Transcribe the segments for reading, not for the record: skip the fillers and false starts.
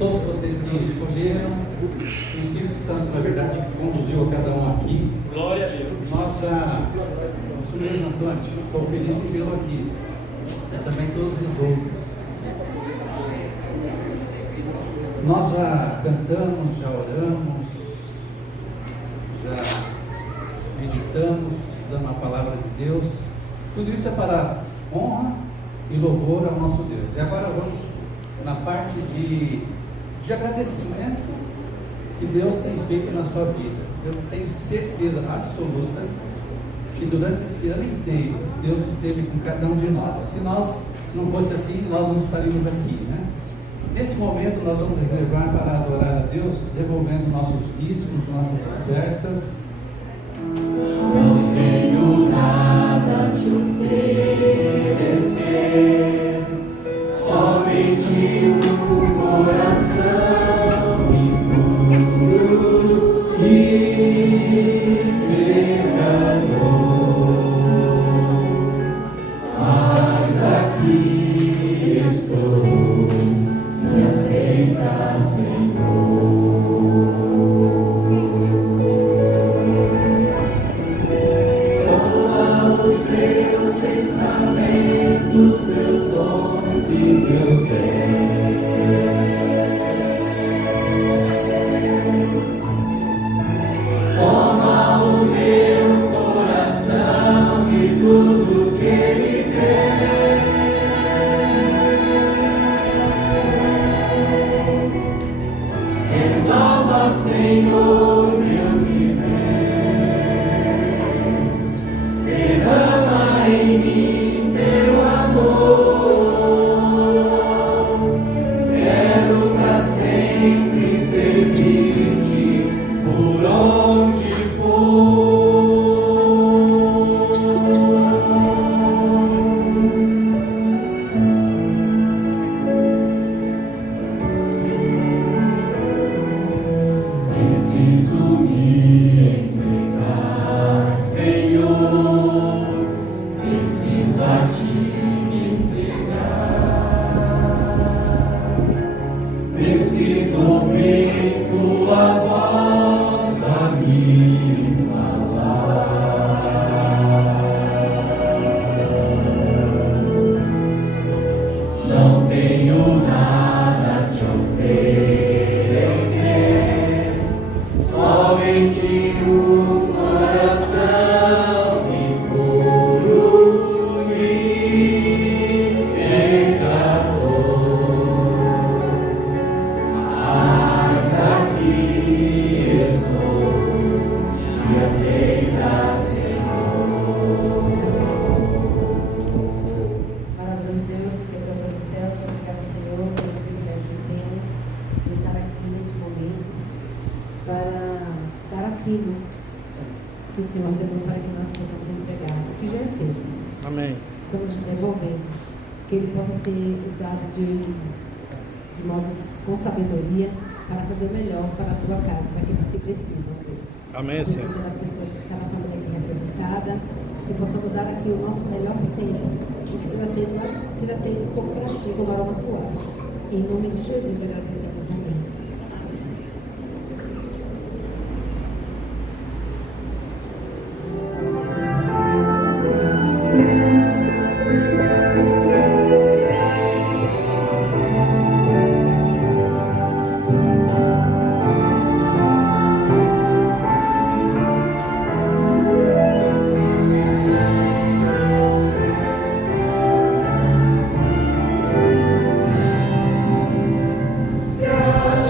todos vocês que escolheram, o Espírito Santo, na verdade, que conduziu a cada um aqui. Glória a Deus. Nós já, isso mesmo, Antônio, estou feliz em vê-lo aqui, e também todos os outros. Nós já cantamos, já oramos, já meditamos, estudamos a palavra de Deus. Tudo isso é para honra e louvor ao nosso Deus. E agora vamos na parte de agradecimento que Deus tem feito na sua vida. Eu tenho certeza absoluta que durante esse ano inteiro Deus esteve com cada um de nós. Se não fosse assim, nós não estaríamos aqui, né? Neste momento nós vamos reservar para adorar a Deus, devolvendo nossos dízimos, nossas ofertas. Não tenho nada a te oferecer, somente um coração impuro e pecador, mas aqui estou, me aceita, Senhor. Pensamentos, teus dons e teus bens. Toma o meu coração e tudo que ele tem. Renova, Senhor, meu viver. Derrama em mim teu amor. Quero pra sempre servir-te por onde for. Preciso me entregar, Senhor. Preciso a ti me entregar. Preciso ouvir tua voz a me falar. Não tenho nada a te oferecer, somente um coração impuro e pecador, mas aqui estou, me aceita, Senhor. Maravilhoso Deus, Criador dos céus, obrigado, Senhor, pelo privilégio que temos de estar aqui neste momento para dar aquilo que o Senhor deu para que nós possamos entregar, o que já é teu, Senhor. Amém. Estamos te devolvendo, que ele possa ser usado de modo com sabedoria para fazer o melhor para a tua casa, para aqueles que precisam, Deus. Amém, Deus, Senhor. cada pessoa, cada família aqui representada, que possamos usar aqui o nosso melhor sempre, e que seja aceito como para ti, como aroma suave. Em nome de Jesus, agradecemos. Amém. Graças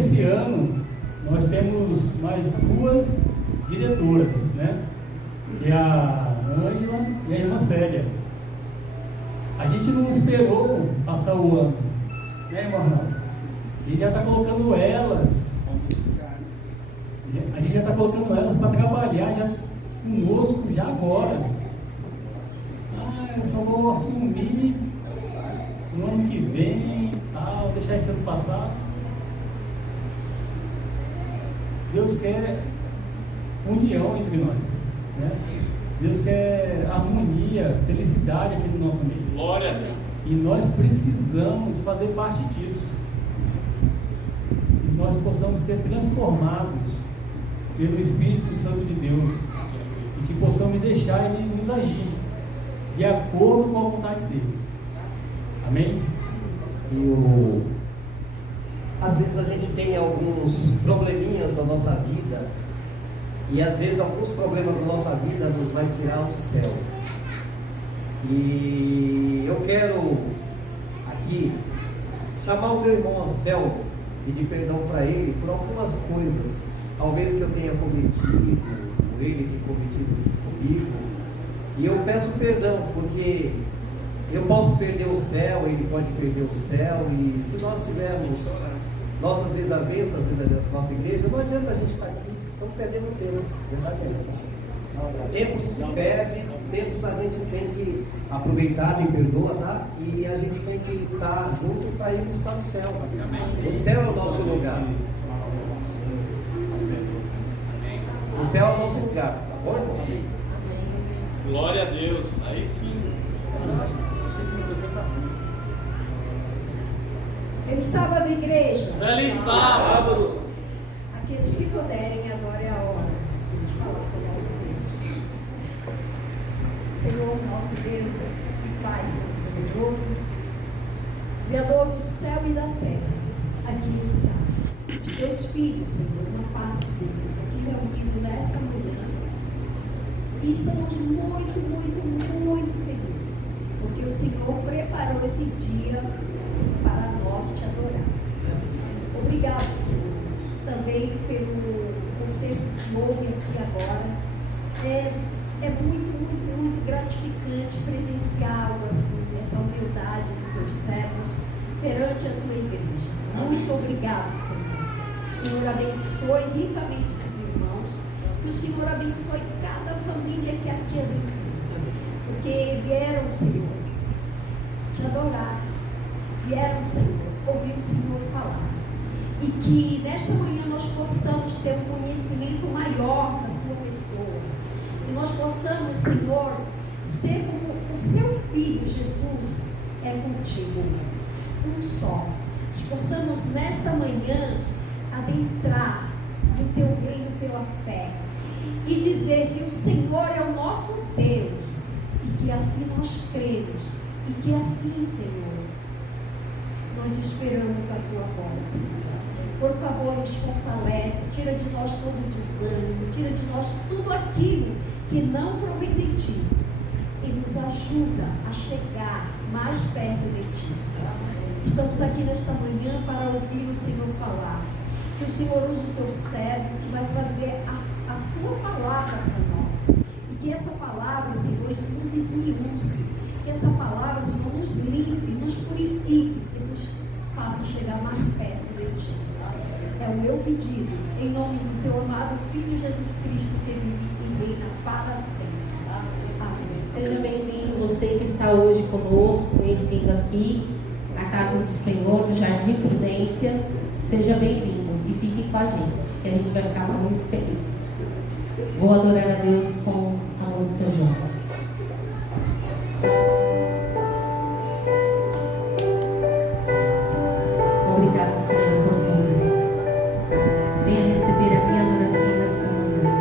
esse ano nós temos mais 2 diretoras, né? Que é a Ângela e a irmã Célia. A gente não esperou passar o ano, né, irmão Arnaldo? A gente já está colocando elas, para trabalhar já conosco já agora. Eu só vou assumir no ano que vem, vou deixar esse ano passar. Deus quer união entre nós, né? Deus quer harmonia, felicidade aqui no nosso meio. Glória a Deus. E nós precisamos fazer parte disso. E nós possamos ser transformados pelo Espírito Santo de Deus. E que possamos deixar Ele nos agir de acordo com a vontade dEle. Amém? Às vezes a gente tem alguns probleminhas na nossa vida. E às vezes alguns problemas da nossa vida nos vai tirar o céu. E eu quero aqui chamar o meu irmão Anselmo, pedir perdão para ele por algumas coisas, talvez que eu tenha cometido, ou ele tenha cometido comigo. E eu peço perdão, porque eu posso perder o céu, ele pode perder o céu. E se nós tivermos nossas desavenças dentro da nossa igreja, não adianta a gente estar aqui. Estamos perdendo tempo, a verdade é essa. Tempos se perde, tempos a gente tem que aproveitar, me perdoa, tá? E a gente tem que estar junto para irmos para o céu. O céu é o nosso lugar. O céu é o nosso lugar, tá bom, irmãos? Glória a Deus. Aí sim. Feliz sábado, igreja. Feliz sábado. Aqueles que puderem, agora é a hora de falar com o nosso Deus. Senhor, nosso Deus, Pai Todo-Poderoso, Criador do céu e da terra, aqui está os teus filhos, Senhor, uma parte deles, aqui reunidos nesta manhã, e estamos muito felizes, porque o Senhor preparou esse dia para nós te adorar. Obrigado, Senhor, também pelo concerto que houve aqui agora. É muito gratificante presenciar algo assim, essa humildade dos teus servos perante a tua igreja. Muito obrigado, Senhor. Que o Senhor abençoe ricamente esses irmãos, que o Senhor abençoe cada família que aqui habitou, porque vieram, Senhor, te adorar, vieram, Senhor, ouvir o Senhor falar. E que nesta manhã nós possamos ter um conhecimento maior da tua pessoa. Que nós possamos, Senhor, ser como o seu Filho Jesus é contigo. Um só. Nós possamos nesta manhã adentrar no teu reino pela fé. E dizer que o Senhor é o nosso Deus. E que assim nós cremos. E que assim, Senhor, nós esperamos a tua volta. Por favor, nos fortalece, tira de nós todo o desânimo, tira de nós tudo aquilo que não provém de ti e nos ajuda a chegar mais perto de ti. Estamos aqui nesta manhã para ouvir o Senhor falar. Que o Senhor use o teu servo que vai trazer a tua palavra para nós. E que essa palavra, Senhor, nos esmiuce. Que essa palavra, Senhor, nos limpe, nos purifique e nos faça chegar mais perto de ti. É o meu pedido, em nome do teu amado Filho Jesus Cristo, que vive e reina para sempre. Amém. Seja bem-vindo você que está hoje conosco, conhecendo aqui a casa do Senhor, do Jardim Prudência. Seja bem-vindo e fique com a gente, que a gente vai ficar muito feliz. Vou adorar a Deus com a música João. Obrigada, Senhor, por tudo. Venha receber a minha adoração nessa manhã.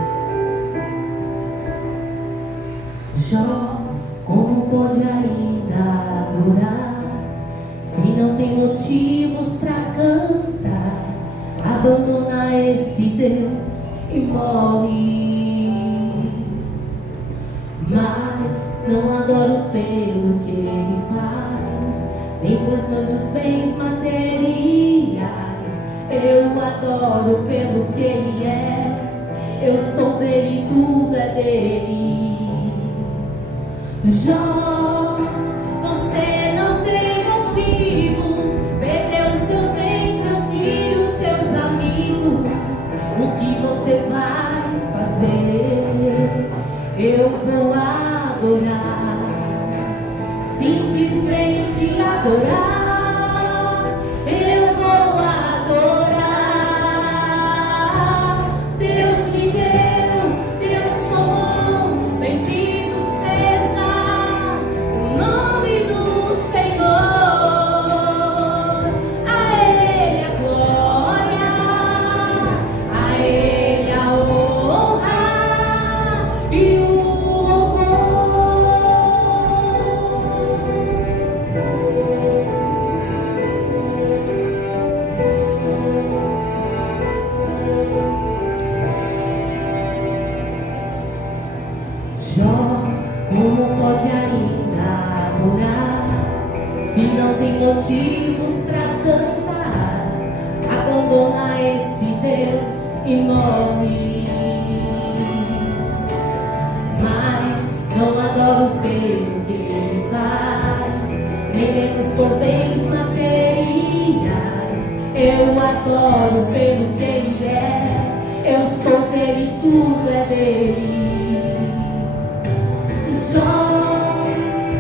Jó, como pode ainda adorar se não tem motivos pra cantar? Abandona esse Deus e morre. Mas não adoro pelo que ele faz, nem por meus bens materiais. Eu adoro pelo que Ele é. Eu sou dele, tudo é dele. Jó, você não tem motivos. Perdeu seus bens, seus filhos, seus amigos. O que você vai fazer? Eu vou adorar, simplesmente adorar. Eu vou adorar. Deus me deu, Deus tomou. Bendito seja o nome do Senhor. A Ele a glória, a Ele a honra e o Jó, como pode ainda adorar se não tem motivos pra cantar? Abandona esse Deus e morre. Mas não adoro pelo que Ele faz, nem menos por bens materiais. Eu adoro pelo que Ele é. Eu sou dele, tudo é dele. Jó,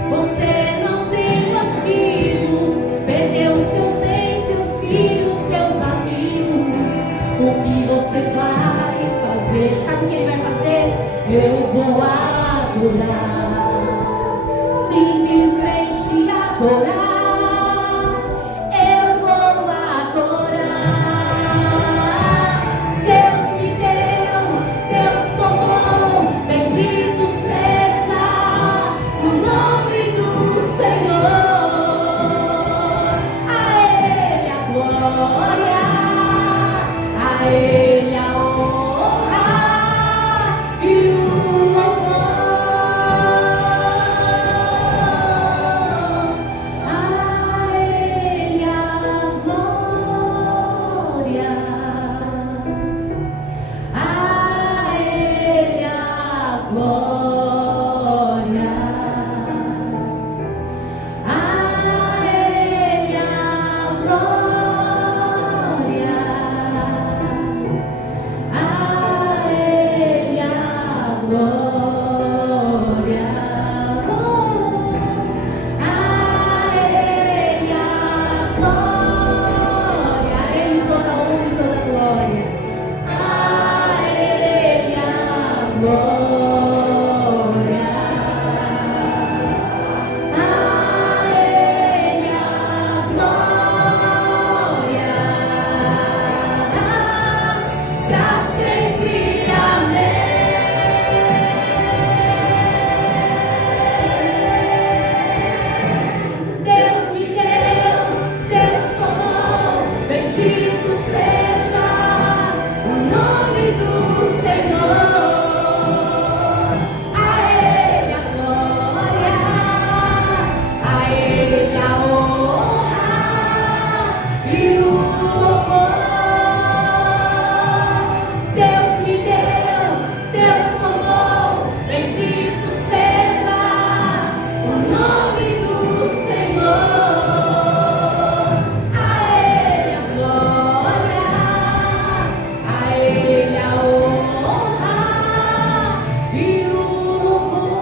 você não tem motivos. Perdeu seus bens, seus filhos, seus amigos. O que você vai fazer? Sabe o que ele vai fazer? Eu vou adorar, simplesmente adorar. Eu vou adorar. Deus me deu, Deus tomou. Bendito seja o nome do Senhor. A Ele a glória, a Ele a honra e o louvor. A Ele a glória, a Ele a glória, a Ele a glória, a Ele a glória, a Ele a glória, a Ele toda honra e toda glória, a Ele a glória, a Ele a glória, dá sempre amém. Deus me deu, Deus tomou. Bendito seja o nome do Senhor. A Ele a glória, a Ele a honra e o louvor. Deus me deu, Deus tomou. Bendito seja o nome do Senhor. A Ele a glória, a Ele a honra e o louvor.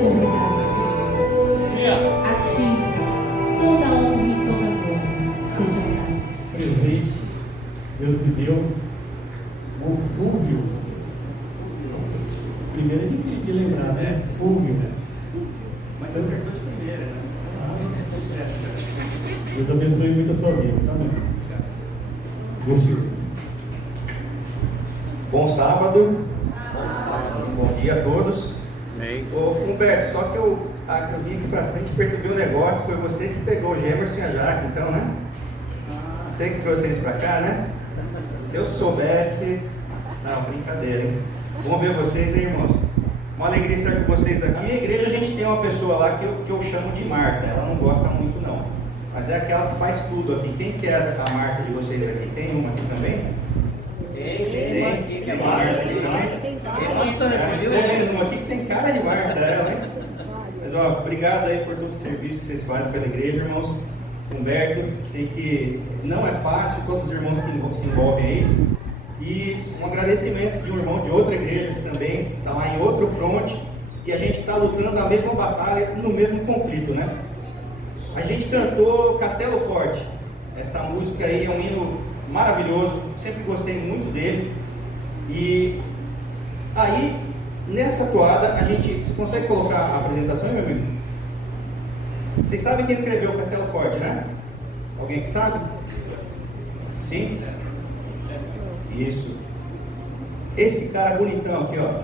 Obrigado, Senhor. A Ti toda honra e toda glória seja dada. Presente, Deus me deu o Fúvio. Primeiro é difícil de lembrar, né? Fúvio, né? Mas você acertou de primeira, né? Sucesso, cara. Deus abençoe muito a sua vida, tá bom? Deus te usa. Bom sábado. Bom dia a todos. Ô, Humberto, só que eu vim aqui pra frente e percebi um negócio. Foi você que pegou o Gemerson e a Jaque, então, né? Você que trouxe eles pra cá, né? Se eu soubesse... Não, brincadeira, hein? Vamos ver vocês aí, irmãos. Uma alegria estar com vocês aqui. Na minha igreja a gente tem uma pessoa lá que eu chamo de Marta. Ela não gosta muito não, mas é aquela que faz tudo aqui. Quem que é a Marta de vocês aqui? Tem uma aqui também? Tem uma Marta aqui também? Estou vendo uma aqui que tem cara de Marta, ela, hein? Mas ó, obrigado aí por todo o serviço que vocês fazem pela igreja, irmãos. Humberto, sei que não é fácil, todos os irmãos que se envolvem aí. E um agradecimento de um irmão de outra igreja que também está lá em outro fronte, e a gente está lutando a mesma batalha no mesmo conflito, né? A gente cantou Castelo Forte. Essa música aí é um hino maravilhoso, sempre gostei muito dele. E aí, nessa toada, você consegue colocar a apresentação, meu amigo? Vocês sabem quem escreveu o Castelo Forte, né? Alguém que sabe? Sim? Isso. Esse cara bonitão aqui, ó.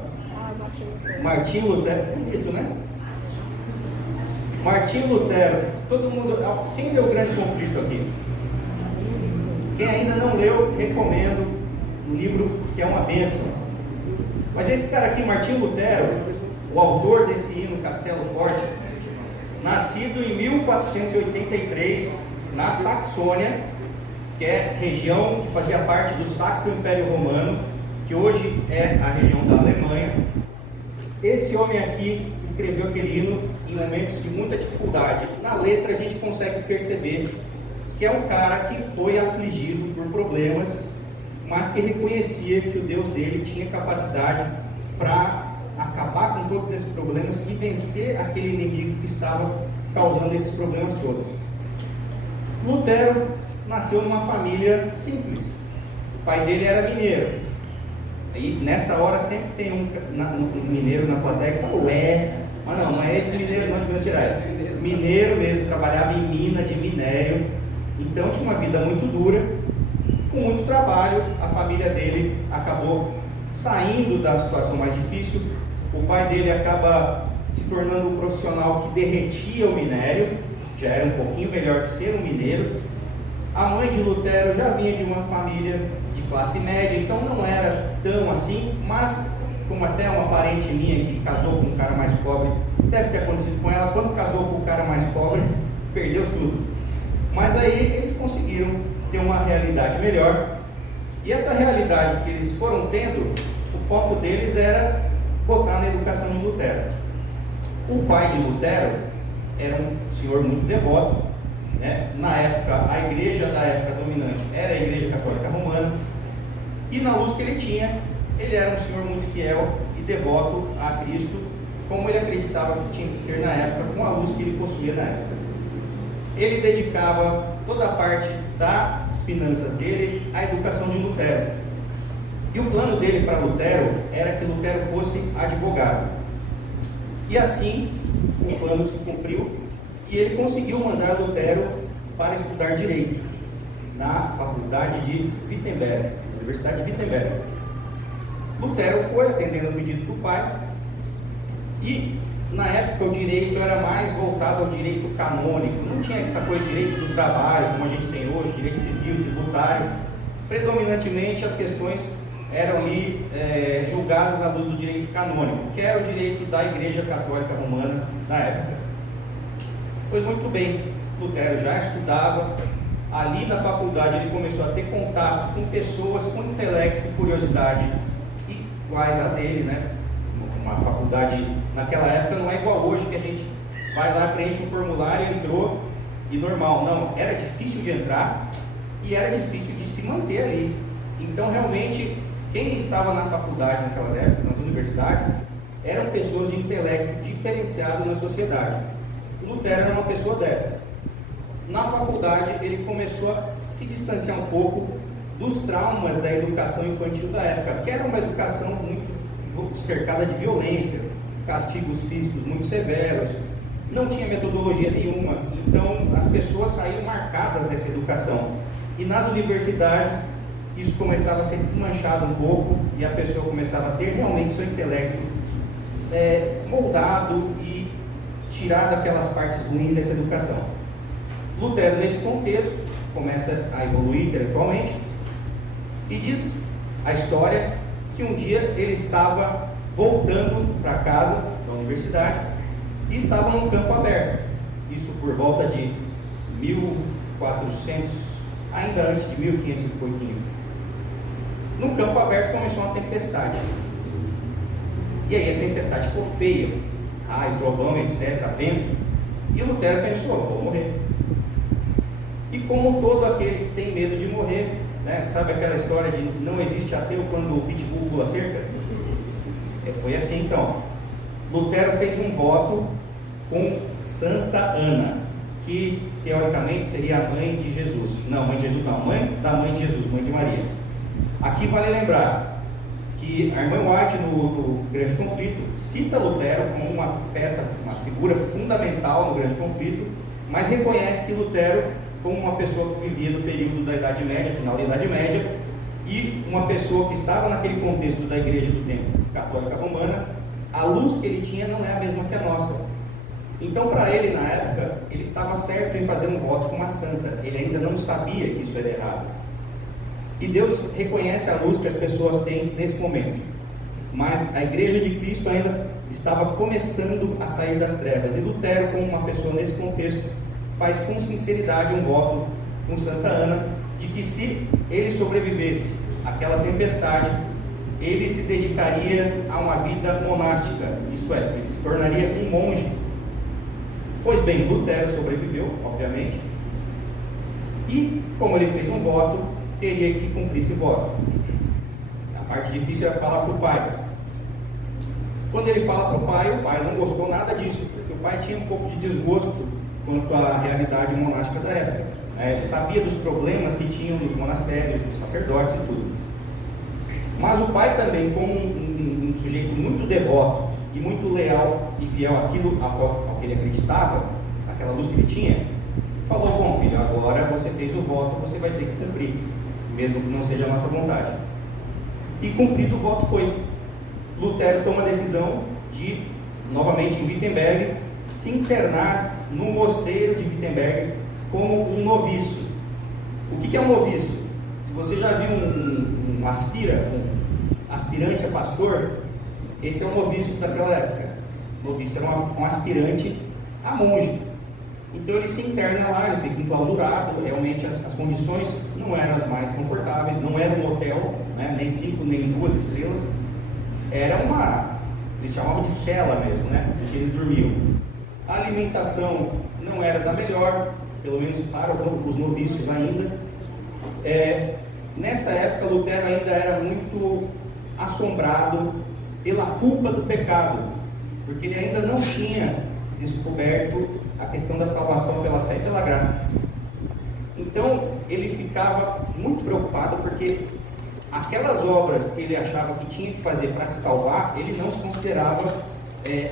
Martinho Lutero. Bonito, né? Martinho Lutero. Todo mundo. Quem leu o Grande Conflito aqui? Quem ainda não leu, recomendo. Um livro que é uma bênção. Mas esse cara aqui, Martinho Lutero, o autor desse hino Castelo Forte, nascido em 1483 na Saxônia, que é região que fazia parte do Sacro Império Romano, que hoje é a região da Alemanha. Esse homem aqui escreveu aquele hino em momentos de muita dificuldade. Na letra a gente consegue perceber que é um cara que foi afligido por problemas, mas que reconhecia que o Deus dele tinha capacidade para acabar com todos esses problemas e vencer aquele inimigo que estava causando esses problemas todos. Lutero nasceu numa família simples. O pai dele era mineiro. E nessa hora sempre tem um mineiro na plateia que fala, mas não é esse mineiro não de Minas Gerais. Mineiro mesmo, trabalhava em mina de minério. Então tinha uma vida muito dura, com muito trabalho. A família dele acabou saindo da situação mais difícil. O pai dele acaba se tornando um profissional que derretia o minério, já era um pouquinho melhor que ser um mineiro. A mãe de Lutero já vinha de uma família de classe média, então não era tão assim, mas como até uma parente minha que casou com um cara mais pobre, deve ter acontecido com ela, quando casou com o cara mais pobre, perdeu tudo. Mas aí eles conseguiram ter uma realidade melhor, e essa realidade que eles foram tendo, o foco deles era botar na educação de Lutero. O pai de Lutero era um senhor muito devoto, né? Na época, a igreja da época dominante era a Igreja Católica Romana, e na luz que ele tinha, ele era um senhor muito fiel e devoto a Cristo, como ele acreditava que tinha que ser na época, com a luz que ele possuía na época. Ele dedicava toda a parte das finanças dele à educação de Lutero. E o plano dele para Lutero era que Lutero fosse advogado. E assim, o plano se cumpriu e ele conseguiu mandar Lutero para estudar Direito na Faculdade de Wittenberg, Universidade de Wittenberg. Lutero foi atendendo o pedido do pai e, na época, o direito era mais voltado ao direito canônico. Não tinha essa coisa de direito do trabalho, como a gente tem hoje, direito civil, tributário. Predominantemente, as questões eram ali julgadas à luz do direito canônico, que era o direito da Igreja Católica Romana da época. Pois muito bem, Lutero já estudava, ali na faculdade ele começou a ter contato com pessoas com intelecto e curiosidade iguais a dele, né? Uma faculdade naquela época não é igual hoje, que a gente vai lá, preenche um formulário, entrou e normal. Não, era difícil de entrar e era difícil de se manter ali. Então realmente quem estava na faculdade naquelas épocas, nas universidades, eram pessoas de intelecto diferenciado na sociedade. Lutero era uma pessoa dessas. Na faculdade ele começou a se distanciar um pouco dos traumas da educação infantil da época, que era uma educação muito cercada de violência, castigos físicos muito severos, não tinha metodologia nenhuma, então as pessoas saíam marcadas dessa educação. E nas universidades isso começava a ser desmanchado um pouco e a pessoa começava a ter realmente seu intelecto moldado e tirado aquelas partes ruins dessa educação. Lutero, nesse contexto, começa a evoluir intelectualmente e diz a história que um dia ele estava voltando para casa da universidade, e estavam num campo aberto, isso por volta de 1400, ainda antes de 1500 e pouquinho. No campo aberto começou uma tempestade, e aí a tempestade ficou feia, raio, trovão, etc., vento, e Lutero pensou: vou morrer. E como todo aquele que tem medo de morrer, né, sabe aquela história de não existe ateu quando o pitbull pula cerca? Foi assim então. Lutero fez um voto com Santa Ana, que teoricamente seria a mãe de Jesus. Não, mãe de Jesus não, mãe da mãe de Jesus, mãe de Maria. Aqui vale lembrar que a irmã White, no Grande Conflito, cita Lutero como uma peça, uma figura fundamental no Grande Conflito, mas reconhece que Lutero como uma pessoa que vivia no período da Idade Média, final da Idade Média, e uma pessoa que estava naquele contexto da Igreja do tempo católica romana, a luz que ele tinha não é a mesma que a nossa. Então, para ele, na época, ele estava certo em fazer um voto com uma santa. Ele ainda não sabia que isso era errado. E Deus reconhece a luz que as pessoas têm nesse momento. Mas a Igreja de Cristo ainda estava começando a sair das trevas. E Lutero, como uma pessoa nesse contexto, faz com sinceridade um voto com Santa Ana, de que se ele sobrevivesse àquela tempestade, ele se dedicaria a uma vida monástica, isso é, ele se tornaria um monge. Pois bem, Lutero sobreviveu, obviamente, e como ele fez um voto, teria que cumprir esse voto. A parte difícil era falar para o pai. Quando ele fala para o pai não gostou nada disso, porque o pai tinha um pouco de desgosto quanto à realidade monástica da época. Ele sabia dos problemas que tinham nos monastérios, dos sacerdotes e tudo. Mas o pai também, como um sujeito muito devoto e muito leal e fiel àquilo ao que ele acreditava, aquela luz que ele tinha, falou: bom filho, agora você fez o voto, você vai ter que cumprir, mesmo que não seja a nossa vontade. E cumprido o voto foi. Lutero toma a decisão de, novamente em Wittenberg, se internar no mosteiro de Wittenberg como um noviço. O que é um noviço? Se você já viu um aspirante a pastor, esse é o noviço daquela época. O noviço era um aspirante a monge. Então ele se interna lá, ele fica enclausurado. Realmente as condições não eram as mais confortáveis, não era um hotel, né, nem 5 nem 2 estrelas. Era eles chamavam de cela mesmo, né, que eles dormiam. A alimentação não era da melhor, pelo menos para os noviços ainda. Nessa época, Lutero ainda era muito assombrado pela culpa do pecado, porque ele ainda não tinha descoberto a questão da salvação pela fé e pela graça. Então, ele ficava muito preocupado, porque aquelas obras que ele achava que tinha que fazer para se salvar, ele não se considerava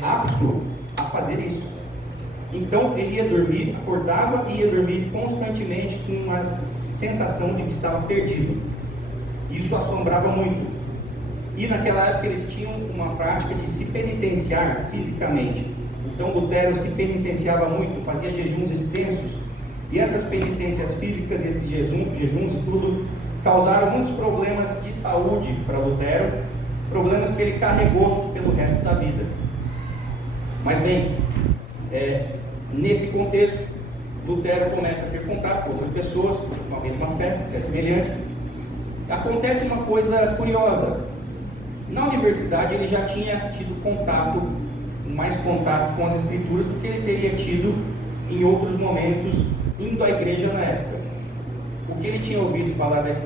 apto a fazer isso. Então ele ia dormir, acordava e ia dormir constantemente com uma sensação de que estava perdido. Isso assombrava muito. E naquela época eles tinham uma prática de se penitenciar fisicamente. Então Lutero se penitenciava muito, fazia jejuns extensos. E essas penitências físicas, esses jejuns e tudo, causaram muitos problemas de saúde para Lutero, problemas que ele carregou pelo resto da vida. Mas bem, nesse contexto, Lutero começa a ter contato com outras pessoas com a mesma fé semelhante. Acontece uma coisa curiosa. Na universidade ele já tinha tido mais contato com as escrituras do que ele teria tido em outros momentos indo à igreja na época. O que ele tinha ouvido falar das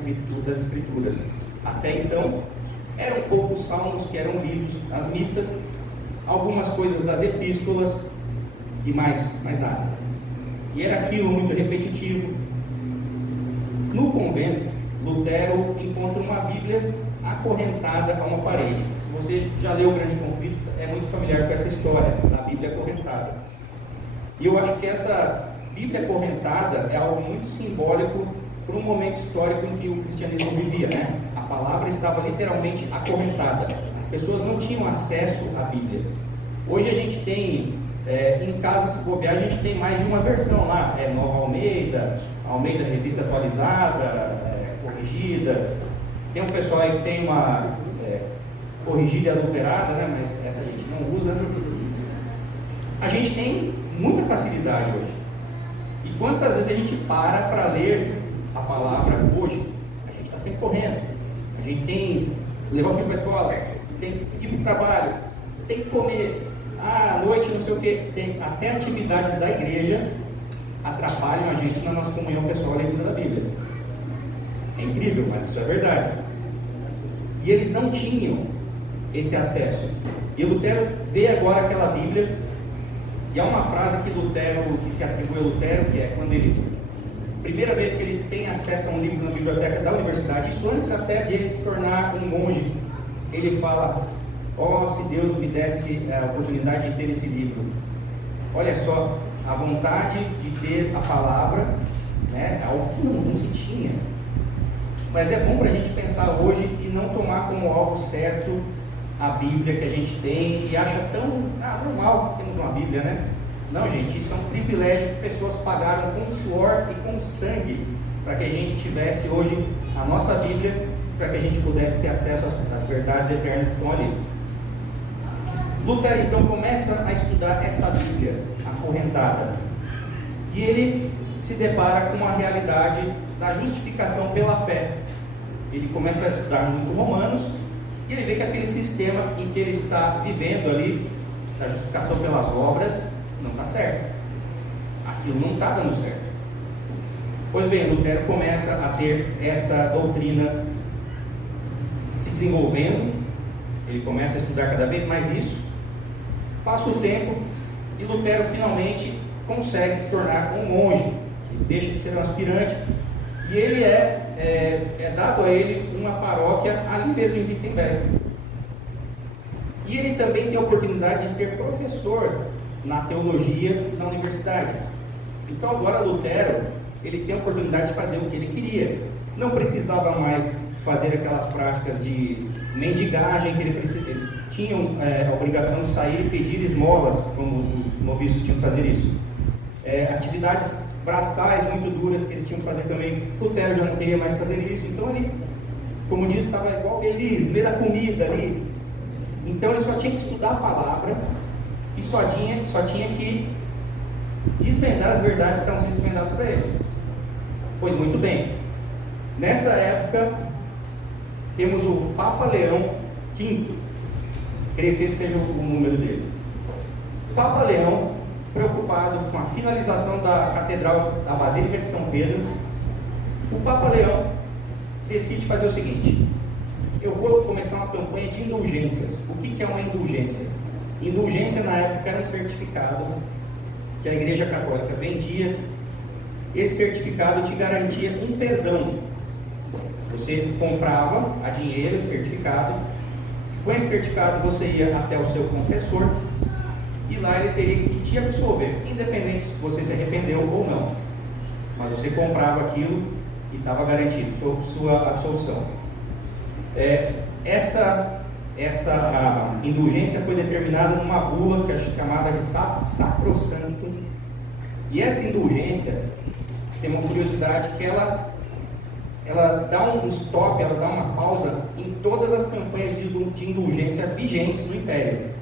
escrituras até então eram poucos salmos que eram lidos nas missas, algumas coisas das epístolas e mais nada. E era aquilo muito repetitivo. No convento, Lutero encontra uma Bíblia acorrentada a uma parede. Se você já leu o Grande Conflito, é muito familiar com essa história da Bíblia acorrentada. E eu acho que essa Bíblia acorrentada é algo muito simbólico para um momento histórico em que o cristianismo vivia, né? A palavra estava literalmente acorrentada. As pessoas não tinham acesso à Bíblia. Hoje a gente tem, em casa, se bobear, a gente tem mais de uma versão lá. Nova Almeida, Almeida Revista Atualizada, Corrigida. Tem um pessoal aí que tem corrigida e adulterada, né? Mas essa a gente não usa. A gente tem muita facilidade hoje. E quantas vezes a gente para ler a palavra hoje? A gente está sempre correndo. A gente tem que levar o filho para a escola, tem que ir para o trabalho, tem que comer. À noite, não sei o que. Tem até atividades da igreja atrapalham a gente na nossa comunhão pessoal, a leitura da Bíblia. É incrível, mas isso é verdade. E eles não tinham esse acesso. E Lutero vê agora aquela Bíblia, e há uma frase que se atribui a Lutero, que é quando ele, primeira vez que ele tem acesso a um livro na biblioteca da universidade, isso antes até de ele se tornar um monge, ele fala: oh, se Deus me desse a oportunidade de ter esse livro. Olha só, a vontade de ter a palavra, né, é algo que não se tinha. Mas é bom para a gente pensar hoje e não tomar como algo certo a Bíblia que a gente tem e acha tão normal, temos uma Bíblia, né? Não, gente, isso é um privilégio que pessoas pagaram com suor e com sangue para que a gente tivesse hoje a nossa Bíblia, para que a gente pudesse ter acesso às verdades eternas que estão ali. Lutero então começa a estudar essa Bíblia acorrentada e ele se depara com a realidade da justificação pela fé. Ele começa a estudar muito Romanos e ele vê que aquele sistema em que ele está vivendo ali, da justificação pelas obras, não está certo. Aquilo não está dando certo. Pois bem, Lutero começa a ter essa doutrina se desenvolvendo, ele começa a estudar cada vez mais isso. Passa o tempo e Lutero finalmente consegue se tornar um monge. Ele deixa de ser um aspirante e ele é dado a ele uma paróquia ali mesmo em Wittenberg. E ele também tem a oportunidade de ser professor na teologia na universidade. Então agora Lutero, ele tem a oportunidade de fazer o que ele queria. Não precisava mais fazer aquelas práticas de mendigagem que eles tinham a obrigação de sair e pedir esmolas, como os noviços tinham que fazer isso. Atividades braçais muito duras que eles tinham que fazer também. Lutero já não queria mais fazer isso, então ele, como diz, estava igual feliz, no meio da comida ali. Então ele só tinha que estudar a palavra e só tinha que desvendar as verdades que estavam sendo desvendadas para ele. Pois muito bem, nessa época temos o Papa Leão V, creio que esse seja o número dele. O Papa Leão, preocupado com a finalização da Catedral da Basílica de São Pedro, o Papa Leão decide fazer o seguinte: eu vou começar uma campanha de indulgências. O que é uma indulgência? Indulgência na época era um certificado que a Igreja Católica vendia. Esse certificado te garantia um perdão. Você comprava a dinheiro esse certificado, e com esse certificado você ia até o seu confessor, e lá ele teria que te absolver, independente se você se arrependeu ou não. Mas você comprava aquilo e estava garantido sua absolução. Essa indulgência foi determinada numa bula que é chamada de Sacrosanctum. E essa indulgência tem uma curiosidade, que ela dá um stop, ela dá uma pausa em todas as campanhas de indulgência vigentes no Império.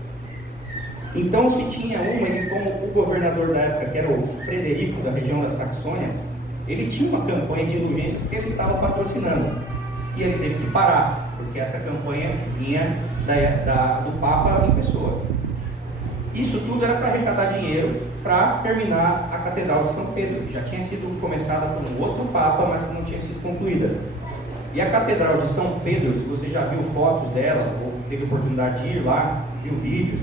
Então, se tinha ele, como o governador da época, que era o Frederico, da região da Saxônia, ele tinha uma campanha de indulgências que ele estava patrocinando. E ele teve que parar, porque essa campanha vinha do Papa em pessoa. Isso tudo era para arrecadar dinheiro para terminar a Catedral de São Pedro, que já tinha sido começada por um outro Papa, mas que não tinha sido concluída. E a Catedral de São Pedro, se você já viu fotos dela, ou teve oportunidade de ir lá, viu vídeos,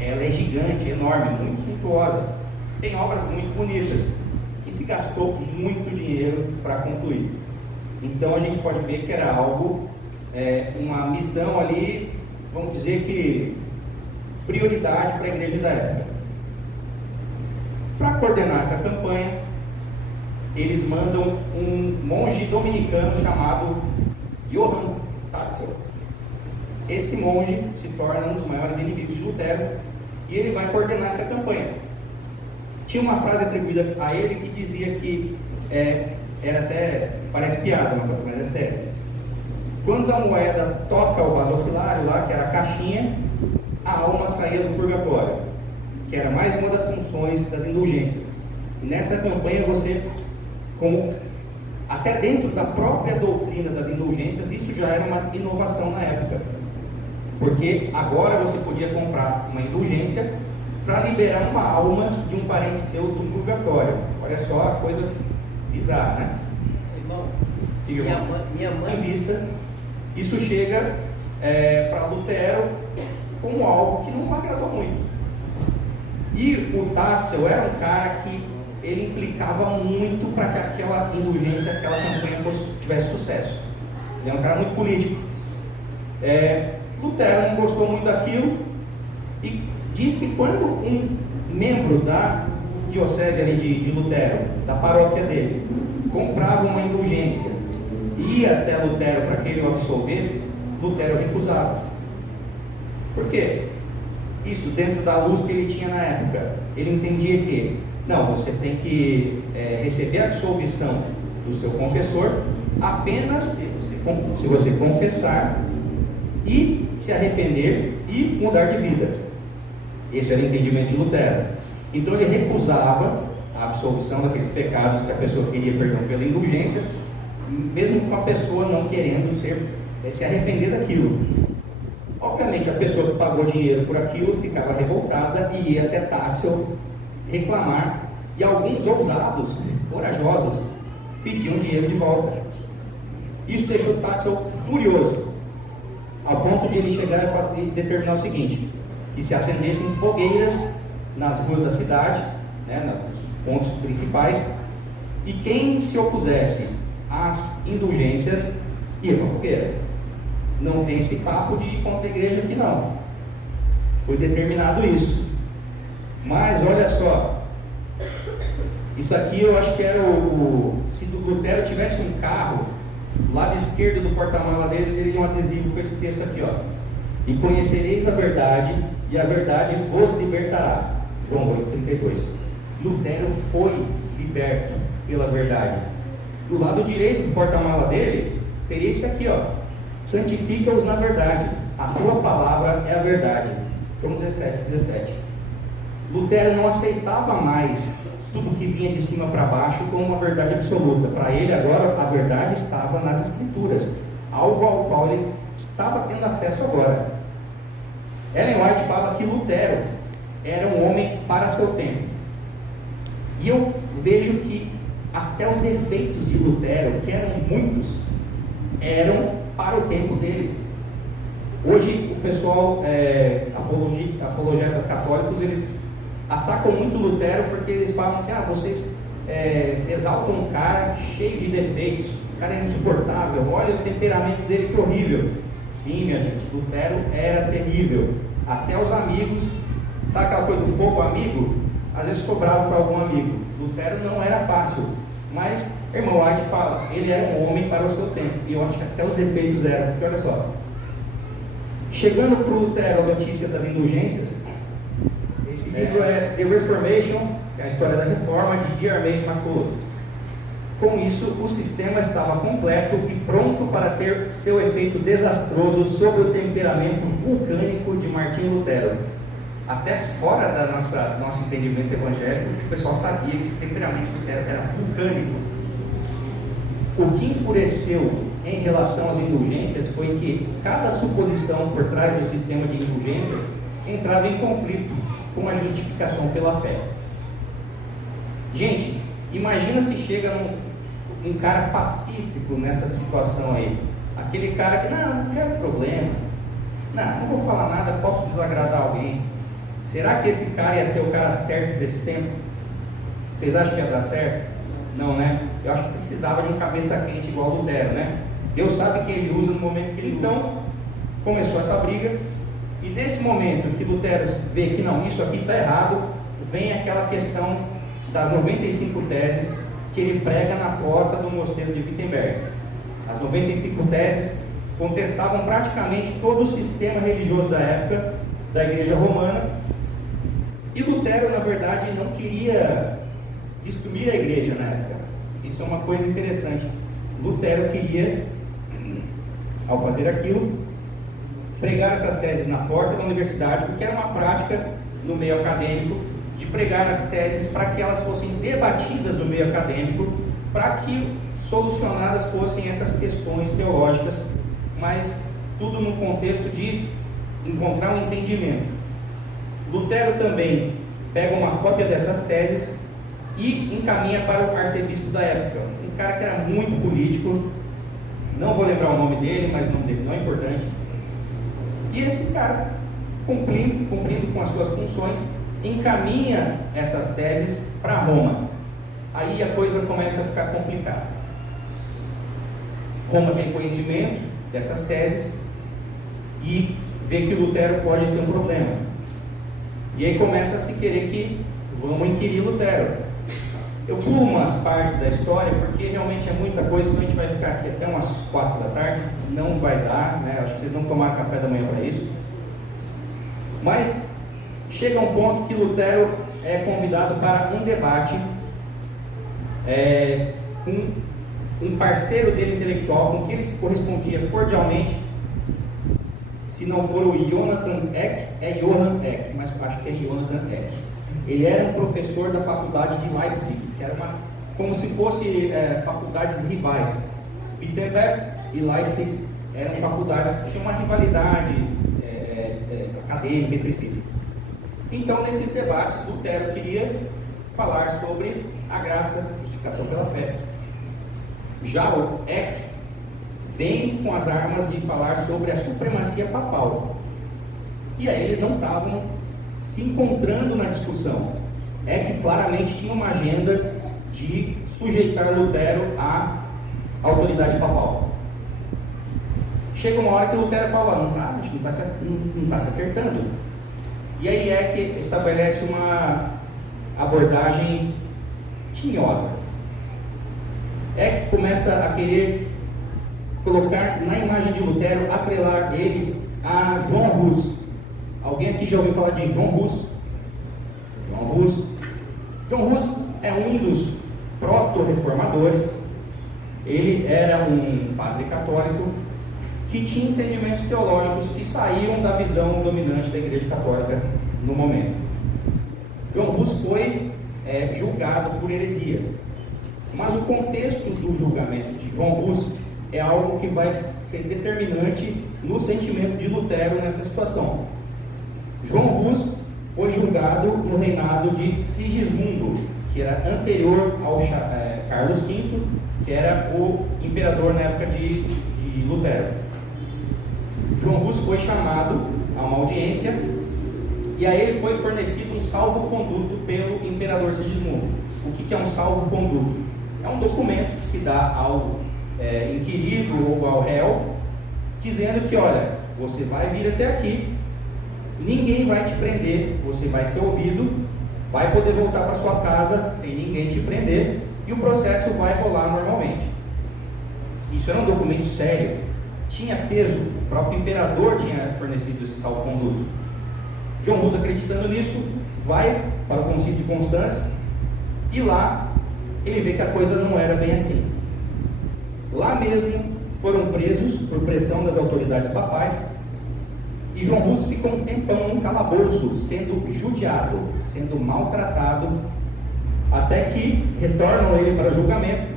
ela é gigante, enorme, muito suntuosa, tem obras muito bonitas, e se gastou muito dinheiro para concluir. Então a gente pode ver que era algo, uma missão ali, vamos dizer que prioridade para a igreja da época. Para coordenar essa campanha, eles mandam um monge dominicano chamado Johann Tatzel. Esse monge se torna um dos maiores inimigos de Lutero e ele vai coordenar essa campanha. Tinha uma frase atribuída a ele que dizia que era até, parece piada, mas é sério. quando a moeda toca o basofilário lá, que era a caixinha, a alma saía do purgatório, que era mais uma das funções das indulgências. Nessa campanha você, como até dentro da própria doutrina das indulgências, isso já era uma inovação na época, porque agora você podia comprar uma indulgência para liberar uma alma de um parente seu de um purgatório. Olha só a coisa bizarra, né? Irmão, minha mãe, em vista, isso chega para Lutero como algo que não agradou muito. E o Tatzel era um cara que ele implicava muito para que aquela indulgência, aquela campanha tivesse sucesso. Ele é um cara muito político. Lutero não gostou muito daquilo e diz que quando um membro da diocese ali de Lutero, da paróquia dele, comprava uma indulgência e ia até Lutero para que ele o absolvesse, Lutero recusava. Por quê? Isso dentro da luz que ele tinha na época. Ele entendia que, não, você tem que receber a absolvição do seu confessor apenas se você confessar e se arrepender e mudar de vida. Esse era o entendimento de Lutero. Então ele recusava a absolvição daqueles pecados que a pessoa queria perdão pela indulgência, mesmo com a pessoa não querendo se arrepender daquilo. Obviamente a pessoa que pagou dinheiro por aquilo ficava revoltada e ia até Tatzel reclamar, e alguns ousados, corajosos, pediam dinheiro de volta. Isso deixou Tatzel furioso, ao ponto de ele chegar e determinar o seguinte: que se acendessem fogueiras nas ruas da cidade, nos pontos principais, e quem se opusesse às indulgências ia para a fogueira. Não tem esse papo de ir contra a igreja aqui não. Foi determinado isso. Mas olha só, isso aqui eu acho que era se o Lutero tivesse um carro, lado esquerdo do porta-mala dele teria um adesivo com esse texto aqui, ó: e conhecereis a verdade, e a verdade vos libertará. João 8,32. Lutero foi liberto pela verdade. Do lado direito do porta-mala dele teria esse aqui, ó: santifica-os na verdade, a tua palavra é a verdade. João 17,17. Lutero não aceitava mais tudo que vinha de cima para baixo como uma verdade absoluta. Para ele agora a verdade estava nas escrituras, algo ao qual ele estava tendo acesso agora. Ellen White fala que Lutero era um homem para seu tempo, e eu vejo que até os defeitos de Lutero, que eram muitos, eram para o tempo dele. Hoje o pessoal apologetas católicos, eles atacam muito Lutero porque eles falam que vocês exaltam um cara cheio de defeitos, o cara é insuportável, olha o temperamento dele que horrível. Sim, minha gente, Lutero era terrível. Até os amigos, sabe aquela coisa do fogo amigo? Às vezes sobrava para algum amigo. Lutero não era fácil, mas irmão White fala, ele era um homem para o seu tempo, e eu acho que até os defeitos eram, porque olha só, chegando para o Lutero a notícia das indulgências, esse livro é The Reformation, que é a história da reforma, de D. Armand McCulloch. Com isso, o sistema estava completo e pronto para ter seu efeito desastroso sobre o temperamento vulcânico de Martinho Lutero. Até fora da nosso entendimento evangélico, o pessoal sabia que o temperamento de Lutero era vulcânico. O que enfureceu em relação às indulgências foi que cada suposição por trás do sistema de indulgências entrava em conflito com a justificação pela fé. Gente, imagina se chega um cara pacífico nessa situação aí, aquele cara que não quero problema, não vou falar nada, posso desagradar alguém. Será que esse cara ia ser o cara certo desse tempo? Vocês acham que ia dar certo? Não, né? Eu acho que precisava de um cabeça quente igual Lutero, né? Deus sabe quem ele usa no momento que ele usa. Então, começou essa briga, e nesse momento que Lutero vê que não, isso aqui está errado, vem aquela questão das 95 teses que ele prega na porta do mosteiro de Wittenberg. As 95 teses contestavam praticamente todo o sistema religioso da época, da Igreja Romana, e Lutero, na verdade, não queria destruir a igreja na época. Isso é uma coisa interessante. Lutero queria ao fazer aquilo, pregar essas teses na porta da universidade, porque era uma prática no meio acadêmico de pregar as teses para que elas fossem debatidas no meio acadêmico, para que solucionadas fossem essas questões teológicas, mas tudo no contexto de encontrar um entendimento. Lutero também pega uma cópia dessas teses e encaminha para o arcebispo da época, um cara que era muito político, não vou lembrar o nome dele, mas o nome dele não é importante. E esse cara, cumprindo com as suas funções, encaminha essas teses para Roma. Aí a coisa começa a ficar complicada. Roma tem conhecimento dessas teses e vê que Lutero pode ser um problema. E aí começa a se querer que vamos inquirir Lutero. Eu pulo umas partes da história porque realmente é muita coisa, senão a gente vai ficar aqui até umas 4 da tarde, não vai dar, né? Acho que vocês não tomaram café da manhã para isso. Mas chega um ponto que Lutero é convidado para um debate com um parceiro dele intelectual, com quem ele se correspondia cordialmente. Se não for o Jonathan Eck, é Johann Eck, mas eu acho que é Jonathan Eck. Ele era um professor da faculdade de Leipzig, que era como se fosse faculdades rivais. Wittenberg e Leipzig eram faculdades que tinham uma rivalidade acadêmica entre si. Então, nesses debates, Lutero queria falar sobre a graça, justificação pela fé. Já o Eck vem com as armas de falar sobre a supremacia papal. E aí eles não estavam se encontrando na discussão. Eck claramente tinha uma agenda de sujeitar Lutero à autoridade papal. Chega uma hora que Lutero fala, a gente não está se acertando. E aí Eck estabelece uma abordagem tinhosa. Eck começa a querer colocar na imagem de Lutero, atrelar ele a João Hus. Alguém aqui já ouviu falar de João Hus? João Hus. João Hus é um dos proto-reformadores. Ele era um padre católico que tinha entendimentos teológicos que saíam da visão dominante da Igreja Católica no momento. João Hus foi julgado por heresia. Mas o contexto do julgamento de João Hus é algo que vai ser determinante no sentimento de Lutero nessa situação. João Hus foi julgado no reinado de Sigismundo, que era anterior ao Carlos V, que era o imperador na época de Lutero. João Hus foi chamado a uma audiência e a ele foi fornecido um salvo-conduto pelo imperador Sigismundo. O que é um salvo-conduto? É um documento que se dá ao inquirido ou ao réu, dizendo que, olha, você vai vir até aqui, ninguém vai te prender, você vai ser ouvido, vai poder voltar para sua casa sem ninguém te prender e o processo vai rolar normalmente. Isso era um documento sério, tinha peso, o próprio imperador tinha fornecido esse salvo-conduto. João Hus, acreditando nisso, vai para o concílio de Constância e lá ele vê que a coisa não era bem assim. Lá mesmo foram presos por pressão das autoridades papais e João Hus ficou um tempão num calabouço, sendo judiado, sendo maltratado, até que retornam ele para julgamento,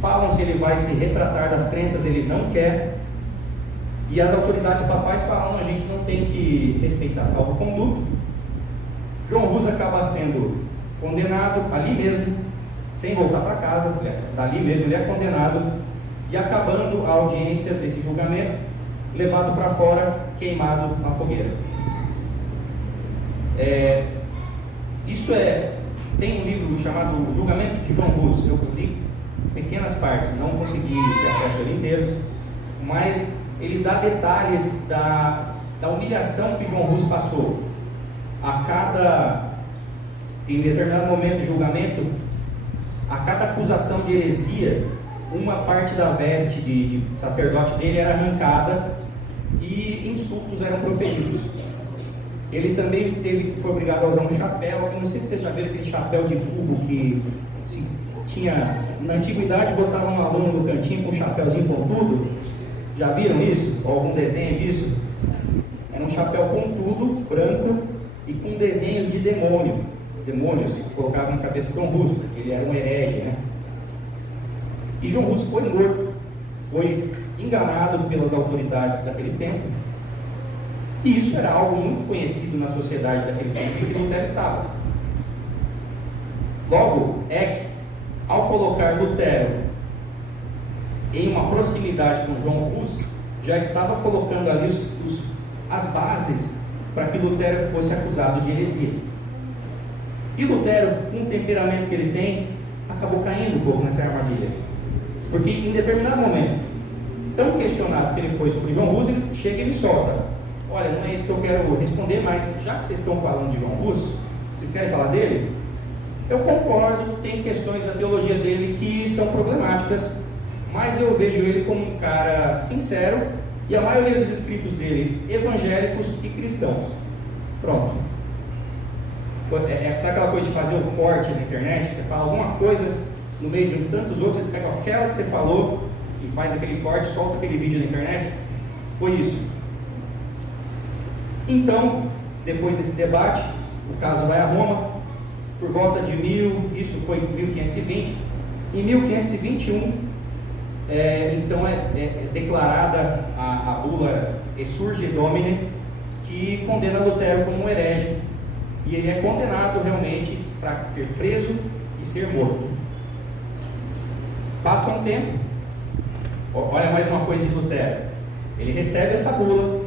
falam se ele vai se retratar das crenças, ele não quer, e as autoridades papais falam, a gente não tem que respeitar salvo-conduto. João Hus acaba sendo condenado ali mesmo, sem voltar para casa, dali mesmo ele é condenado, e acabando a audiência desse julgamento, levado para fora, queimado na fogueira. Tem um livro chamado Julgamento de João Hus, eu li pequenas partes, não consegui ter acesso ele inteiro, mas ele dá detalhes da humilhação que João Hus passou. Em determinado momento de julgamento, a cada acusação de heresia, uma parte da veste de sacerdote dele era arrancada e insultos eram proferidos. Ele também foi obrigado a usar um chapéu. Eu não sei se vocês já viram aquele chapéu de burro que tinha na antiguidade, botava um aluno no cantinho com um chapéuzinho pontudo. Já viram isso? Ou algum desenho disso? Era um chapéu pontudo, branco e com desenhos de demônios que colocavam na cabeça de João Russo, porque ele era um herege, né? E João Russo foi morto, foi enganado pelas autoridades daquele tempo, e isso era algo muito conhecido na sociedade daquele tempo em que Lutero estava. Logo, Eck, ao colocar Lutero em uma proximidade com João Hus, já estava colocando ali as bases para que Lutero fosse acusado de heresia. E Lutero, com o temperamento que ele tem, acabou caindo um pouco nessa armadilha, porque em determinado momento, tão questionado que ele foi sobre João Hus, ele chega e me solta: olha, não é isso que eu quero responder, mas já que vocês estão falando de João Hus, vocês querem falar dele? Eu concordo que tem questões da teologia dele que são problemáticas, mas eu vejo ele como um cara sincero, e a maioria dos escritos dele evangélicos e cristãos. Pronto. Sabe aquela coisa de fazer o corte na internet? Você fala alguma coisa no meio de tantos outros, você pega aquela que você falou e faz aquele corte, solta aquele vídeo na internet. Foi isso. Então, depois desse debate, o caso vai a Roma. Por volta de isso foi 1520. Em 1521, então é declarada a bula Exsurge Domine, que condena Lutero como um herege, e ele é condenado realmente para ser preso e ser morto. Passa um tempo, olha mais uma coisa de Lutero, ele recebe essa bula,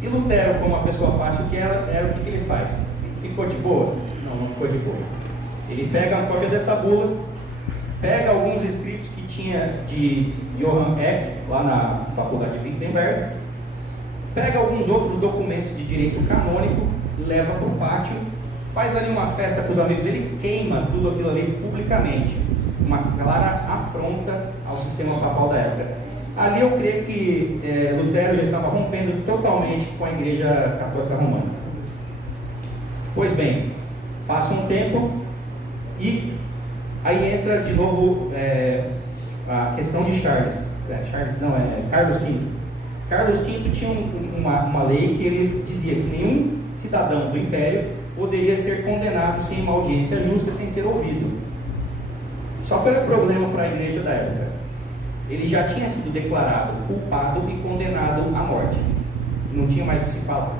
e Lutero, como uma pessoa fácil que era o que ele faz? Ficou de boa? Não ficou de boa. Ele pega uma cópia dessa bula, pega alguns escritos que tinha de Johann Eck, lá na faculdade de Wittenberg, pega alguns outros documentos de direito canônico, leva para o pátio, faz ali uma festa com os amigos dele, queima tudo aquilo ali publicamente, uma clara afronta ao sistema papal da época. Ali eu creio que Lutero já estava rompendo totalmente com a Igreja Católica Romana. Pois bem, passa um tempo e aí entra de novo a questão de Carlos V. Carlos V tinha uma lei que ele dizia que nenhum cidadão do Império poderia ser condenado sem uma audiência justa, sem ser ouvido. Só que era problema para a igreja da época. Ele já tinha sido declarado culpado e condenado à morte. Não tinha mais o que se falar.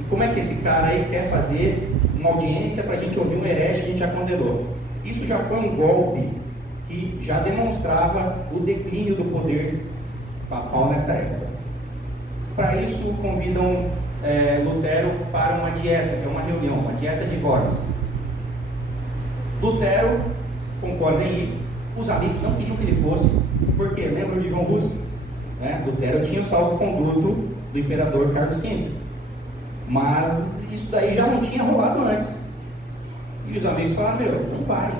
E como é que esse cara aí quer fazer uma audiência para a gente ouvir um herege que a gente já condenou? Isso já foi um golpe que já demonstrava o declínio do poder papal nessa época. Para isso, convidam Lutero para uma dieta, que é uma reunião, uma dieta de Worms. Lutero concorda em ir. Os amigos não queriam que ele fosse, porque lembram de João Hus? Lutero tinha o salvo-conduto do imperador Carlos V, mas isso daí já não tinha rolado antes. E os amigos falaram: não vai.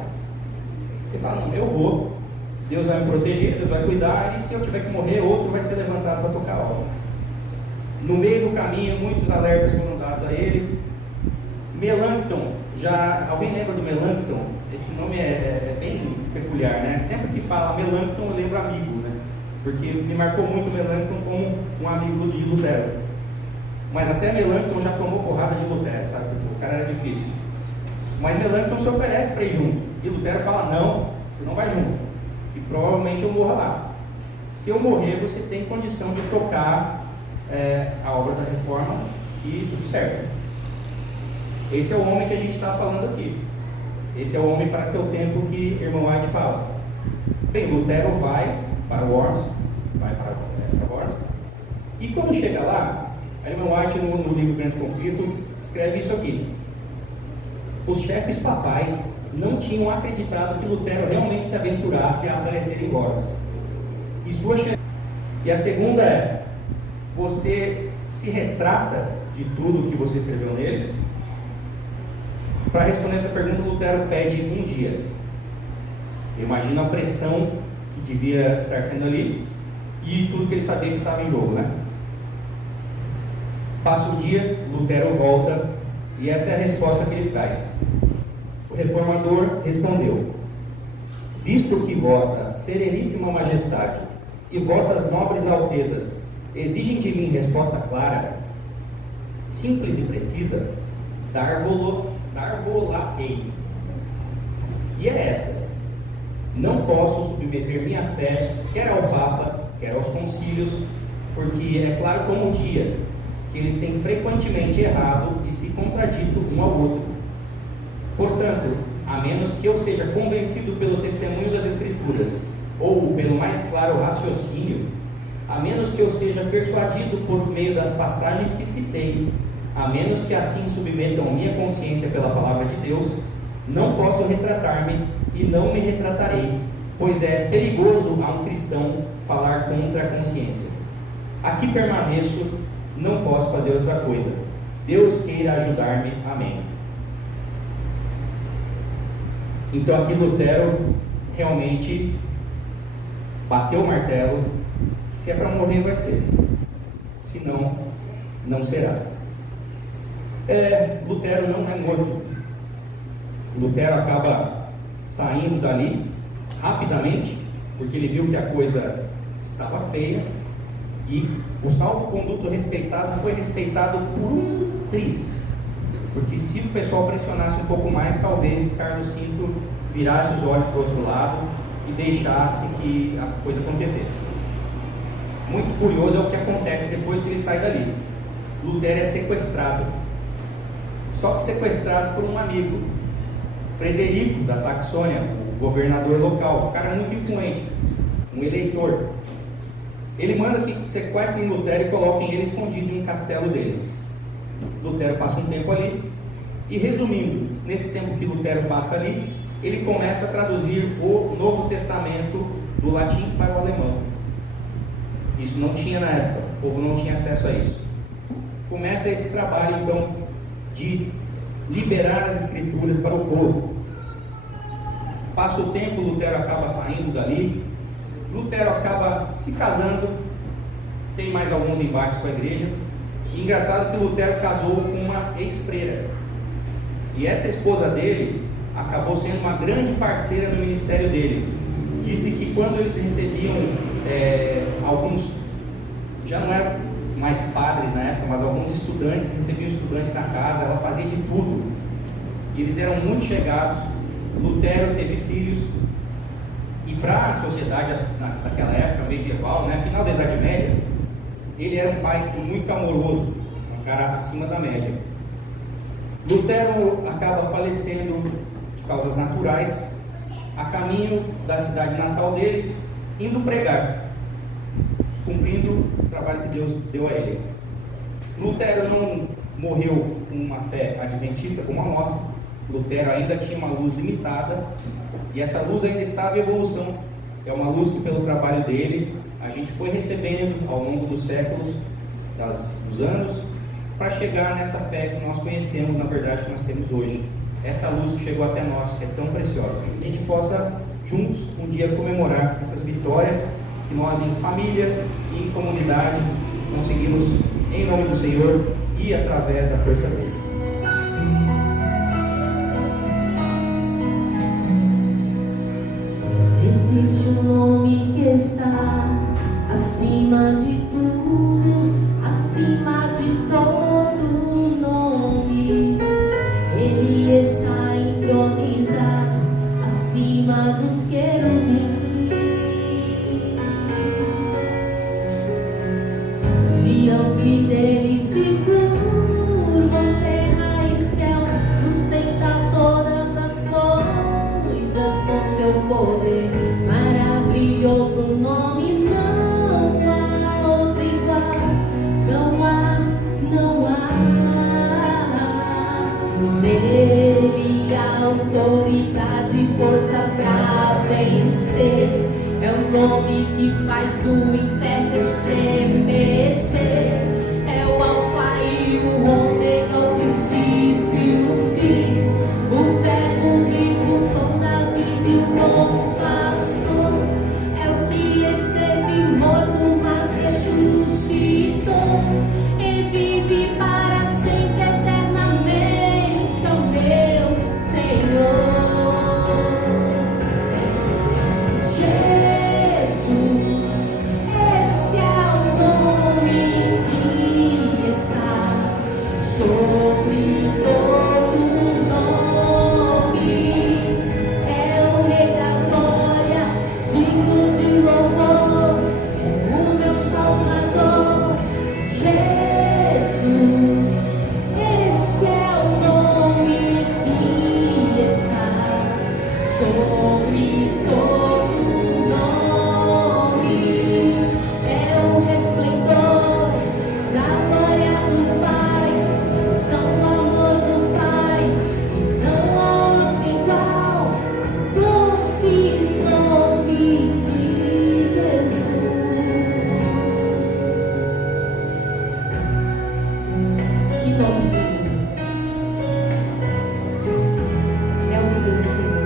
Ele fala: não, eu vou. Deus vai me proteger, Deus vai cuidar, e se eu tiver que morrer, outro vai ser levantado para tocar a obra. No meio do caminho, muitos alertas foram dados a ele. Melancton, alguém lembra do Melancton? Esse nome é bem peculiar, né? Sempre que fala Melancton, eu lembro amigo, né? Porque me marcou muito Melancton como um amigo de Lutero. Mas até Melancton já tomou porrada de Lutero, sabe? O cara era difícil. Mas Melancton se oferece para ir junto. E Lutero fala: não, você não vai junto, que provavelmente eu morra lá. Se eu morrer, você tem condição de tocar a obra da reforma e tudo certo. Esse é o homem que a gente está falando aqui. Esse é o homem para seu tempo que irmão White fala. Bem, Lutero vai para Worms, e quando chega lá, a irmã White no livro Grande Conflito escreve isso aqui: os chefes papais não tinham acreditado que Lutero realmente se aventurasse a aparecer em Worms. E a segunda é: você se retrata de tudo que você escreveu neles? Para responder essa pergunta, Lutero pede um dia. Imagina a pressão que devia estar sendo ali e tudo que ele sabia que estava em jogo, né? Passa o dia, Lutero volta e essa é a resposta que ele traz. O reformador respondeu: visto que vossa sereníssima majestade e vossas nobres altezas exigem de mim resposta clara, simples e precisa, dar-vô-la-ei. E é essa: não posso submeter minha fé, quer ao Papa, quer aos concílios, porque é claro como o dia, que eles têm frequentemente errado e se contradito um ao outro. Portanto, a menos que eu seja convencido pelo testemunho das Escrituras, ou pelo mais claro raciocínio, a menos que eu seja persuadido por meio das passagens que citei, a menos que assim submetam minha consciência pela palavra de Deus, não posso retratar-me e não me retratarei, pois é perigoso a um cristão falar contra a consciência. Aqui permaneço, não posso fazer outra coisa. Deus queira ajudar-me. Amém. Então aqui Lutero realmente bateu o martelo: se é para morrer, vai ser, se não, não será. Lutero não é morto. Lutero acaba saindo dali rapidamente, porque ele viu que a coisa estava feia, e o salvo-conduto respeitado foi respeitado por um triz, porque se o pessoal pressionasse um pouco mais, talvez Carlos V virasse os olhos para o outro lado e deixasse que a coisa acontecesse. Muito curioso é o que acontece depois que ele sai dali. Lutero é sequestrado, só que sequestrado por um amigo, Frederico da Saxônia, o governador local, um cara muito influente, um eleitor. Ele manda que sequestrem Lutero e coloquem ele escondido em um castelo dele. Lutero passa um tempo ali e, resumindo, nesse tempo que Lutero passa ali, ele começa a traduzir o Novo Testamento do latim para o alemão. Isso não tinha na época, o povo não tinha acesso a isso. Começa esse trabalho então de liberar as Escrituras para o povo. Passa o tempo, Lutero acaba saindo dali, Lutero acaba se casando, tem mais alguns embates com a igreja. E engraçado que Lutero casou com uma ex-freira, e essa esposa dele acabou sendo uma grande parceira no ministério dele. Disse que quando eles recebiam alguns, já não eram mais padres na época, mas alguns estudantes, recebiam estudantes na casa, ela fazia de tudo, e eles eram muito chegados. Lutero teve filhos, e para a sociedade naquela época medieval, final da Idade Média, ele era um pai muito amoroso, um cara acima da média. Lutero acaba falecendo de causas naturais, a caminho da cidade natal dele, indo pregar, cumprindo o trabalho que Deus deu a ele. Lutero não morreu com uma fé adventista como a nossa. Lutero ainda tinha uma luz limitada, e essa luz ainda estava em evolução. É uma luz que, pelo trabalho dele, a gente foi recebendo ao longo dos séculos, dos anos, para chegar nessa fé que nós conhecemos, na verdade, que nós temos hoje. Essa luz que chegou até nós, que é tão preciosa. Que a gente possa, juntos, um dia comemorar essas vitórias que nós, em família e em comunidade, conseguimos, em nome do Senhor e através da força dele. Existe um nome que está acima de tudo, acima de todo nome. Ele está entronizado acima dos querubins. Diante dele se curvam terra e céu, sustenta todas as coisas com seu poder. Maravilhoso nome, não há outro igual, não há. Nele há autoridade e força pra vencer. É o nome que faz o inferno estremecer. É o alfa e o ômega, o princípio e o fim, o verbo vivo, o pão da vida e o bom pastor. É o que esteve morto, mas ressuscitou e vive para sempre, eternamente, ó meu Senhor. Jesus sobre todo nome, é o resplendor da glória do Pai, expressão do amor do Pai, não há outro igual, doce nome de Jesus. Que nome lindo é o do meu Senhor.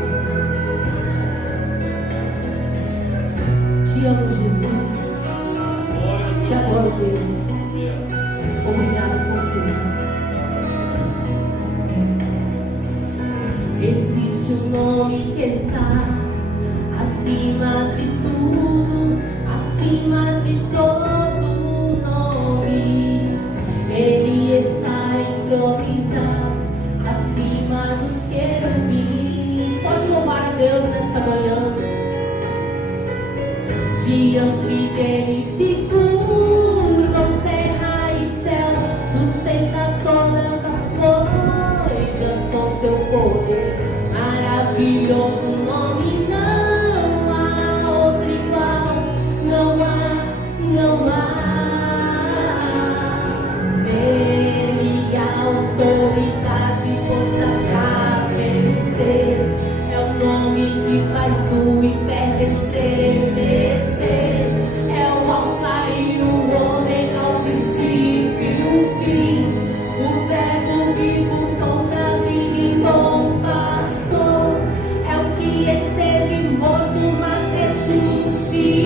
Te amo, Jesus. Te adoro, Deus. Obrigado por tudo. Existe um nome que está acima de tudo, acima de todo nome. Ele está entronizado acima dos querubins. Pode louvar a Deus nesta manhã. Diante dele se curvam terra e céu, sustenta todas as coisas com seu poder. Maravilhoso nome, não há outro igual, não há. Nele a autoridade e força pra vencer. É o nome que faz o inferno estremecer. É o alfa e o ômega, o princípio e o fim. O verbo vivo com Davi e bom pastor. É o que esteve morto, mas ressuscitou.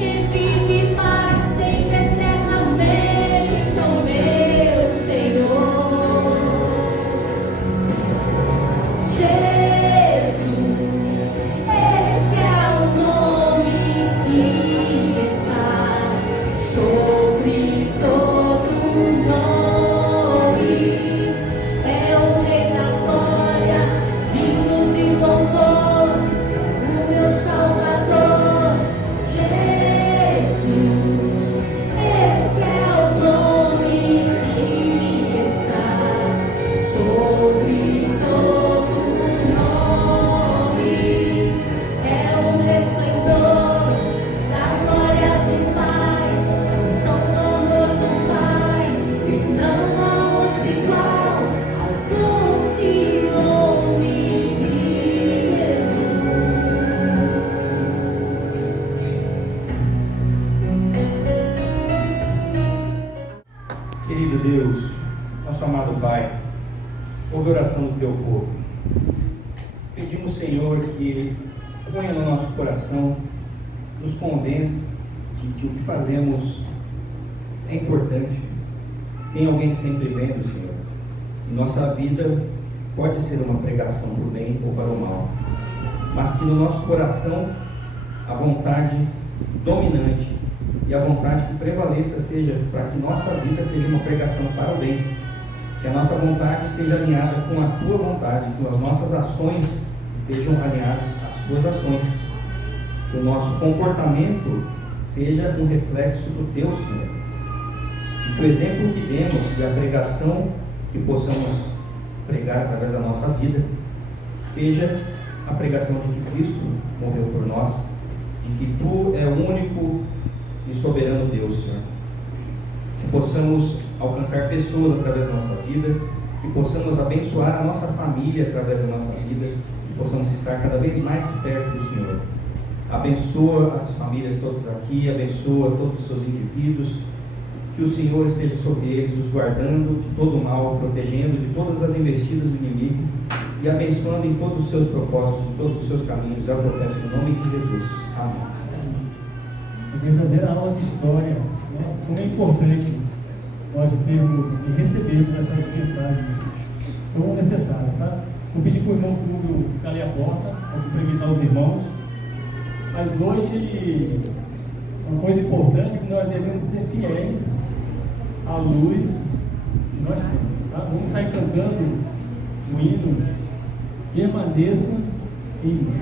E vive para sempre eternamente, o meu Senhor. Jesus, esse é o nome que está sobre todo nome. É o Rei da glória, digno de louvor, o meu Salvador. Jesus, esse é o nome que está sobre todo nome. É o resplendor da glória do Pai, expressão do amor do Pai, e não há outro igual ao doce nome de Jesus. Querido Deus, nosso amado Pai, ouve a oração do teu povo. Pedimos, Senhor, que ponha no nosso coração, nos convença de que o que fazemos é importante. Tem alguém sempre vendo, Senhor. E nossa vida pode ser uma pregação para o bem ou para o mal, mas que no nosso coração a vontade dominante e a vontade que prevaleça seja para que nossa vida seja uma pregação para o bem, que a nossa vontade esteja alinhada com a tua vontade, que as nossas ações estejam alinhadas às suas ações, que o nosso comportamento seja um reflexo do teu, Senhor, e que o exemplo que demos e a pregação que possamos pregar através da nossa vida seja a pregação de que Cristo morreu por nós, de que tu é o único e soberano Deus, Senhor. Que possamos alcançar pessoas através da nossa vida, que possamos abençoar a nossa família através da nossa vida, que possamos estar cada vez mais perto do Senhor. Abençoa as famílias todas aqui, abençoa todos os seus indivíduos, que o Senhor esteja sobre eles, os guardando de todo o mal, protegendo de todas as investidas do inimigo e abençoando em todos os seus propósitos, em todos os seus caminhos. Eu protesto no nome de Jesus. Amém. A verdadeira aula de história. Nossa, como é importante nós termos e recebermos essas mensagens tão necessárias, tá? Vou pedir para o irmão Fúvio ficar ali à porta para cumprimentar os irmãos. Mas hoje, uma coisa importante é que nós devemos ser fiéis à luz que nós temos, tá? Vamos sair cantando o hino Permaneça em mim.